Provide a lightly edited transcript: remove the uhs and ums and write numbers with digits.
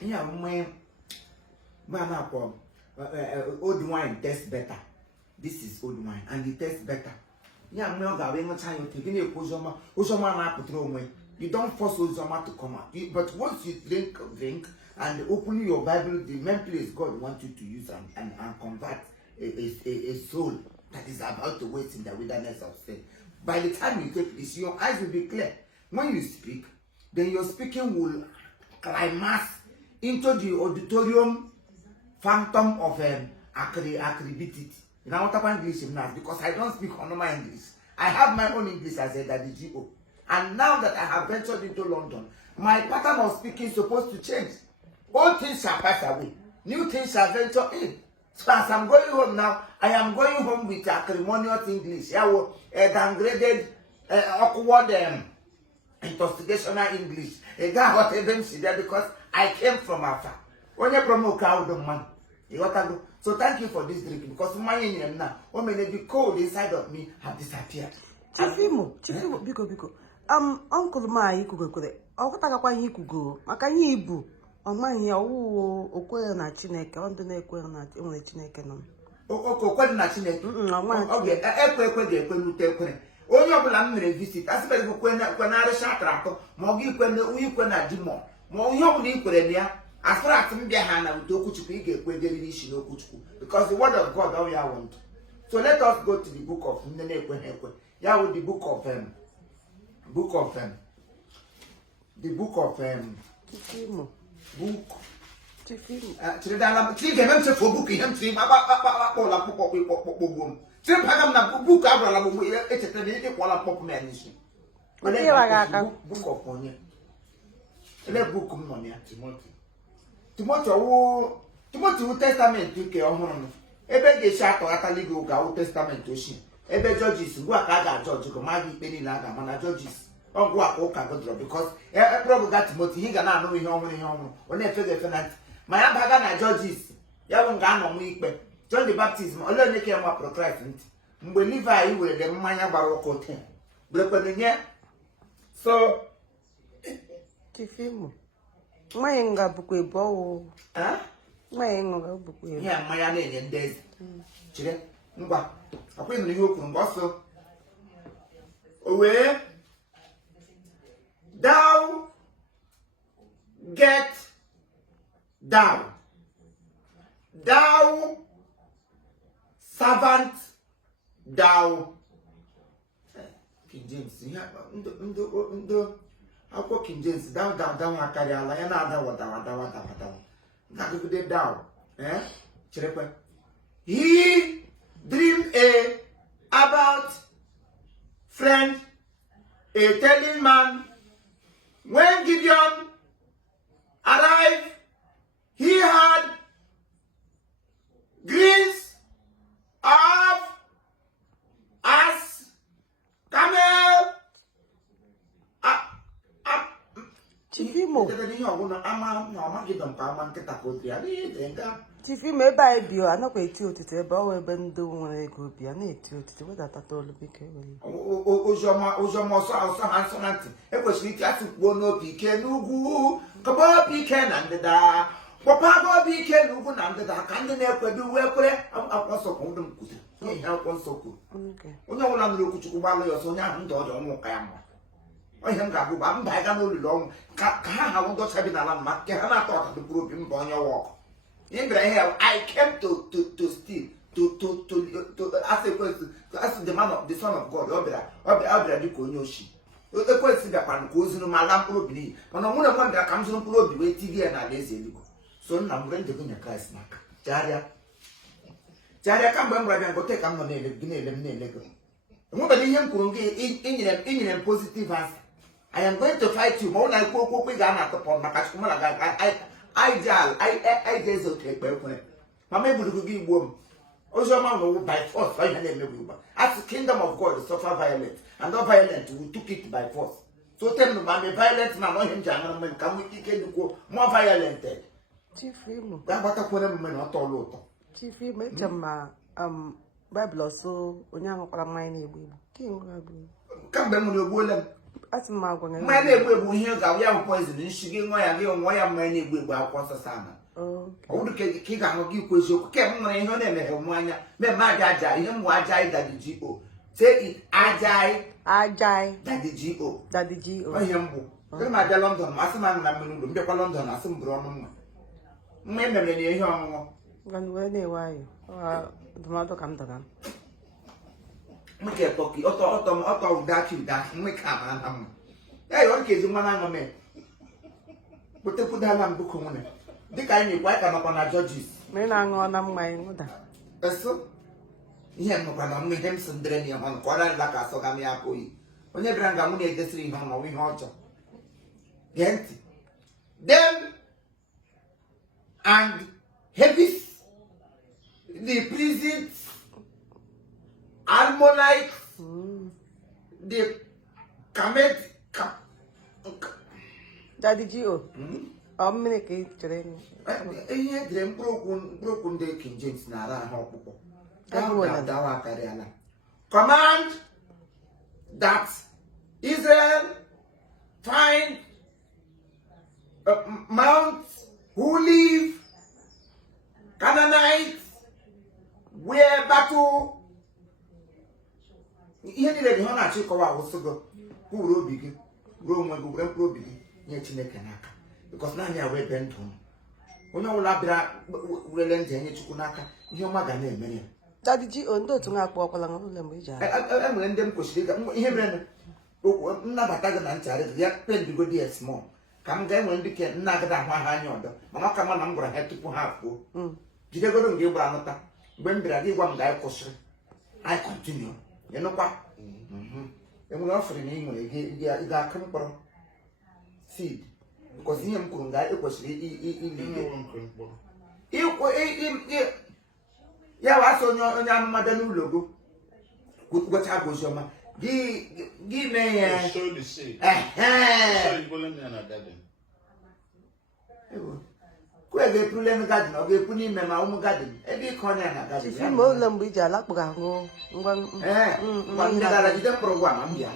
Yeah, my man, old wine tastes better. This is old wine, and it tastes better. Yeah, you don't force Ozoma to come out. But once you drink, and open your Bible, the main place God wants you to use and convert a soul that is about to wait in the wilderness of sin. By the time you take this, your eyes will be clear. When you speak, then your speaking will climax into the auditorium phantom of accredited. You know what about English now? Because I don't speak normal English. I have my own English as a daddy GO. And now that I have ventured into London, my pattern of speaking is supposed to change. Old things shall pass away. New things shall venture in. So as I'm going home now, I am going home with acrimonious English. Downgraded, awkward, intoxicational English. Because I came from afar. Only promo cow the man. So thank you for this drink because my name now, the cold inside of me have disappeared. Chifimo, biko. Uncle my ikugokore. Ọkụtakakwa ihe ikugo maka ihe ibu ọmaghị ọwụwo okwe na Chineke ọ ndị na-ekwe na enwere Chineke nọ. Okwe na Chineke. Oge ekwe ga-ekwe nute ekwere. Onye ọbụla m mere visit asịbere gị kwe na arịsha atrakọ ma ọ gị ikwe na dimọ ma ihe ọbụla ikwere na ya asịrat m bịa ha na ute okwuchukwu ị ga-ekwe jeriri isi n'okwuchukwu because the word of God all ya want. So let us go to the book of ndị na-ekwe ha ekwe. Ya wụ the book of Chifimo. Chifimo. Chifimo for book him to pop. Chip Hagam na book Abraham, it's a pop man. Book of Ponya. A book of Monia. Timothy Testament took care of him. A beg a shot or a legal testament to she. A beg judges who are judge, Comedy, Penny Laga, Mana judges. Don't go up because I probably got Timothy. He cannot know home when they figure finance. My Abagana judges. Yawan Gano week, John the Baptism, although they came up proclaiming. Believe I will the Maya Barocco 10. Black so Chifimo. Mayenga bukwe bow. Mayenga bukwe. Yeah, my name and days. Chile, Mba. I put in the yoke from Boston. Away. Thou get down. Thou servant, thou King James. How King James? Thou, carry a lion, thou. He dreamed about friend, a telling man. When Gideon arrived, he had greens of ass, camel, Chifimo. Chifimo ebe anyị bi anakwa eti otite ebe ọ ebe ndị nwere ego bi na-eti otite wedata olu biko Ozoma ọsọ ha nsọ na ntị ekwesịrị iti atụkpuo n'obi ike n'ugwu kọba obi ike na ndịda kpọpa obi ike n'ugwu na ndịda ka ndị na-ekwedo uwe ekwere akwụkwọ nsọ kwa ndị mkwụzi ihe akwụkwọ nsọ kwuru onye ọbụla nụrụ okwuchukwu gbalụ ya ọsọ onye ahụ ndụ ọdụ ọnwụ ka ya mma ihe m ga-agụ ba mba ịga n'olulu ọnwụ ka ha ha ndọcha bi n'ala mma nke ha na-atọ ọtụtụ mkpụrụ obi mba onye ọwa ọkụ I came to steal, as the man of the son of God. Obera di konyoshi. Ekwesi bịakwa nke ozi n'ala mkpụrụ obi n'iyi mana ọ nwere mmadụ ka m zụrụ mkpụrụ obi wee tigie na alaeze eluigwe so nna m ndị gụnye Kraịst n'aka chagharịa ka mgbe m gwara bịa ngote ka m nọ na-ele gị enwebeghị ihe m kwuru gị inyere m positive answer. I am going to fight you ma ọ na-ekwu okwu ị ga-anatụpọ maka chukwu mara I just okay, Mama Budugi Igbo. Ozoma no by force, I never. As the kingdom of God suffer violence, and not violent, we took it by force. So tell me, I'm a violent man, not him, gentlemen, can we go more violent? Chifimo. That what I put them in not all. Chifimo, Bible so, when you're not mine, King. Come back when you will. Ati ma agwa ngene. Mma na-egbu ihe ga ya poison nshi gị nwa ya gị nwa ya mma na-egbu akwụkwọ nsọ sana. Okay. Ọ dị ka ị ga-ahụ gị ikwu eziokwu ke m nwere ihe ọ na-emeghe m anya mee ma aja ihe m ajai daddy go. Say it ajai daddy go. Daddy G.O. Ihe mbụ. Ndị m abịa London ma asị m aṅụ na mmiri ụlọ mbịakwa London asị m bụrụ ọnụ mma. Mma emere na ihe ọṅụṅụ. Ngani we na-ewe ayo. Ndụmọdụ ka m dara. Mke toki ọtọ ụda nweka ma na mma. Ya yọ nke ezi nwa na aṅụ mee. Potekwudala m buku nwune. Dịka anyị na-ekwu ka nọkwa na Judges. Me na-aṅụ na mmanya ngụda. Eso ihe nnukwu na mma ihe m si ndere n'ihe ọnụ ka ọ dara ka asọ ga m ya akpọghị. Onye bịara nga nwunye edesiri ihe ọnụ ihe ọjọọ. Gee ntị. Them and heavies, the priests, Ammonites, the Kemet, Daddy G.O. Mmiri ka ị chere ni. Ihe edere mkpụrụ okwu ndị King James na-ara ahụ ọkpụkpọ. Dawa akarịala. Command that Israel find Mount who live Canaanites where battle. Ihe niile dị ha na-achọ ịkọwa awụsịgo kwuru obi gị ruo onwe gị were mkpụrụ obi gị nye Chineke n'aka because naanị ya wee ebe ndụ onye ọbụla bịara were ntị enye Chukwu n'aka ihe ọma ga na-emere ya. Daddy G.O. ndị otu na-akpọ ọkwala n'ụlọ mgbe iji ara enwere ndị m kwesịrị ịga ihe mere nnabata gị na nchegharị gị ya pendigo dị small ka m ga-enwere ndị ke nna agada ahụ aha anya ọdọ mana ọ ka ma na m gwara ha tupu ha apụọ jidegoro mgbe ị gbara nụta mgbe m bịara gị gwa m ga anyị kwụsịrị anyị kọntinu ịnụkwa enwere ọfere na ị nwere ị ga-akụ mkpọrọ seed because ihe m kwuru nga ekwesịrị ili ya wasị onye anụmadụ n'ụlọ go gwacha gị oziọma gị mee ya kwe ga-epule m gadin ọ ga-epu n'ime ma ụmụ gadin ebe ịkọ ọnya na gadin Chief ime ụlọ mgbe iji ala kpụrụ ahụ ngwa ngwa ndị gara jide mkpụrụ gwa ma m bịa